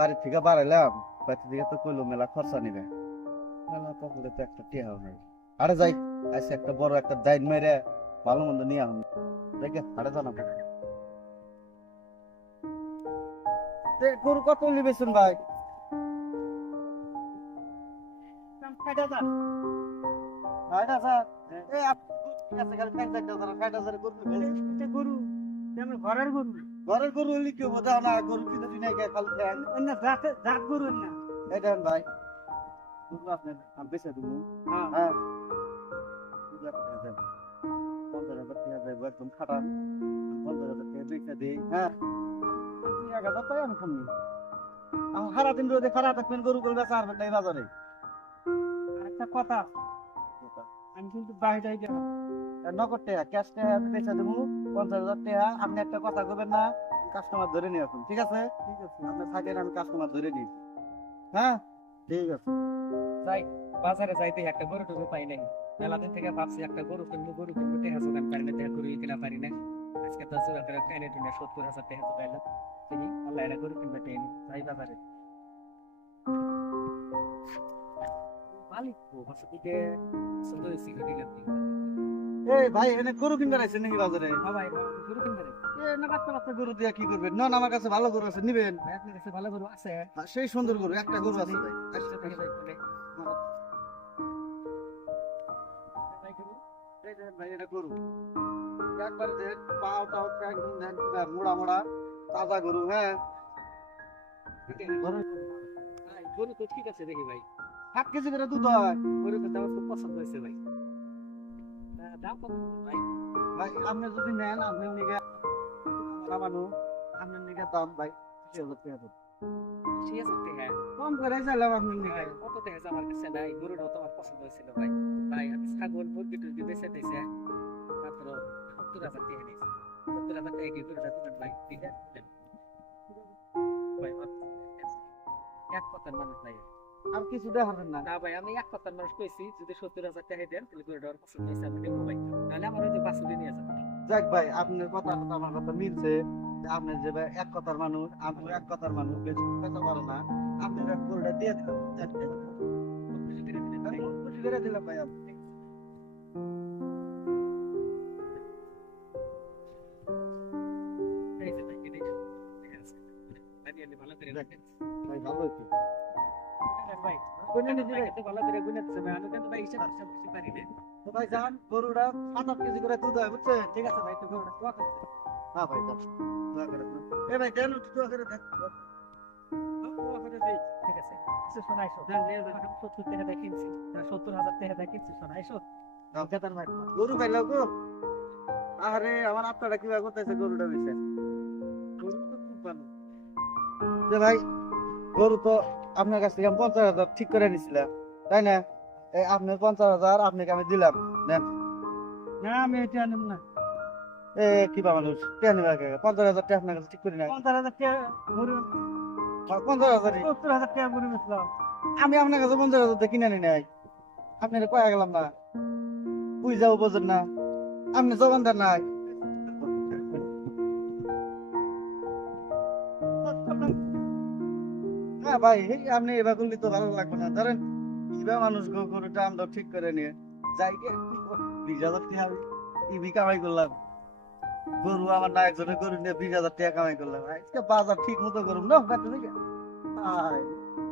বাড়ি থেকে বাড়াইলাম বাড়ি থেকে তো কইলো মেলা খরচা নিবে। মেলা পকেটে তো একটা নাই আরে যাই একটা বড় একটা দাইন মেরে ভালো মন্দ নিয়ে আহুন দেখে আরে গরু কত নিবেছেন ভাই? ষাট হাজার। এই ঠিক আছে, খালি গরু ঘরের গরু। ঘরের গরু হলে কি হব? না গরু কিনে দিনে গিয়ে খালি ঠ্যাং। অন্য জাত জাত গরু না। এই দেন ভাই। গরু আপনার? আমি বেচে দেবো। হ্যাঁ। হ্যাঁ। দেন। পঞ্চাশ হাজার টাকা দেবো একদম খাটান পঞ্চাশ হাজার টাকা বেচে দিই। হ্যাঁ। আপনি এক হাজার পাই আমি খামনি আমার সারাদিন রোদে খারাপ থাকবেন গরু বেচা হারবেন না এই বাজারে। একটা কথা। আমি কিন্তু বাইরে নগদ টাকা ক্যাশ টাকা বেচে দেবো। পঞ্চাশ হাজার টাকা আপনি একটা কথা করবেন না কাস্টমার ধরে নিয়ে আসুন ঠিক আছে? ঠিক আছে আপনি থাকেন আমি কাস্টমার ধরে নিই। হ্যাঁ? ঠিক আছে। যাই বাজারে যাইতে একটা গরু টরু পাই নাই। মেলা দিন থেকে ভাবছি একটা গরু কিনবো গরু কিনবো টেহা জোগান পারি না টেহা গরু কিনা পারি না। আজকে দশ হাজার টাকা কেনে টুনে সত্তর হাজার টাকা জোগাইলাম তিনি আল্লাহ এরা গরু কিনবে টেনে যাই বাজারে। মালিক ও বাসা দিকে সুন্দর সিকিউরিটি গার্ড এই ভাই এনে গরু কিনতে আইছেন নাকি বাজারে? হ্যাঁ ভাই গরু কিনবে রে বাচ্চা বাচ্চা গরু দিয়া কি করবেন? না না, আমার কাছে ভালো গরু আছে নিবেন। ভাই আপনার কাছে ভালো গরু আছে? সেই সুন্দর গরু একটা গরু আছে ভাই। ভাই, ভাই, বলে। ভাই, গরু? এই দেখেন ভাই এটা গরু। একবার দেখ পাও টাও একদম দেন মোড়া মোড়া তাজা গরু হ্যাঁ। গরু তো ঠিক আছে দেখি ভাই। সাত কেজি করে দুধ হয়। গরু কিন্তু আমার খুব পছন্দ হয়েছে ভাই। তা ভাই ভাই আপনি যদি নেন আপনি নিগে মানুষ আপনার নিগে দাম ভাই ত্রিশ হাজার টাকা দাম। ঠিক আছে ঠিক আছে কম করে চাইলাম আপনি নিগে ভাই কত দেখা যায় আমার কাছে নাই গরুটাও তো আমার পছন্দ হয়েছিল ভাই ভাই আমি ছাগল মুরগি টুরগি বেঁচে দিয়েছে মাত্র সত্তর হাজার টাকা নিয়েছে সত্তর হাজার টাকা কি গরুটা দিবেন ভাই ঠিক আছে দেন। ভাই মাত্র এক কথার মানুষ নাই আর কিছু দেখাবেন না। না ভাই আমি এক কথার মানুষ কইছি যদি সত্তর হাজার টাকা দেন তাহলে গরুটা আমার পছন্দ হয়েছে আমি নেব ভাই। নাহলে আমার ওই যে বাসুলি নিয়ে যাব। যাক ভাই আপনার কথা কথা আমার কথা মিলছে। আপনি যে ভাই এক কথার মানুষ আমি এক কথার মানুষ বেশি কথা পারো না। আপনি এক গরুটা দিয়ে দিলাম খুশি করে দিলাম ভাই। আপনি। করে ভালো হয়েছে। ভাই, ভালো করে ভাই। আমি কিন্তু ভাই হিসাব পারি না। তো ভাই যান গরুটা সাত আট কেজি করে দুধ হয় বুঝছেন ঠিক আছে ভাই, তো গরুটা দোয়া করতে। হ্যাঁ ভাই দোয়া করে এ ভাই দেন দোয়া করে দেন দোয়া করে দেই। ঠিক আছে। কিছু শোনাইছো? দেন, নিয়ে যাও। এখন সত্তর টাকা দিয়ে সত্তর হাজার টাকা দিয়ে শোনাইছো? দাও। বেতন ভাই, গরু পাইলাম গো আরে আমার আপনারা কীভাবে করতেছে গরুটা বেশি গরু তো খুব ভালো। ভাই গরু তো আপনার কাছ থেকে আমি পঞ্চাশ হাজার ঠিক করে নিছিলাম তাই না? এই আপনার পঞ্চাশ হাজার আপনাকে আমি দিলাম নেন। না আমি এটা নেব না। এ কিবা মানুষ টেন পঞ্চাশ হাজার টাকা আপনার কাছে ঠিক করে নাই পঞ্চাশ হাজার টাকা পঞ্চাশ হাজারই। সত্তর হাজার টাকা বেচলাম আমি আপনার কাছে পঞ্চাশ হাজার টাকা কিনে আনি নাই। আপনার কয়া গেলাম না। বুঝ যাব বোঝেন না। আপনি জবানদার নাই। ভাই আপনি এবার করলে তো ভালো লাগবে না। ধরেন কিবা মানুষ গরুটা আমরা ঠিক করে নিয়ে যাই বিশ হাজার টাকা ইবি কামাই করলাম। গরু আমার না একজনের গরু নিয়ে বিশ হাজার টাকা কামাই করলাম। আজকে বাজার ঠিক মতো করুন না?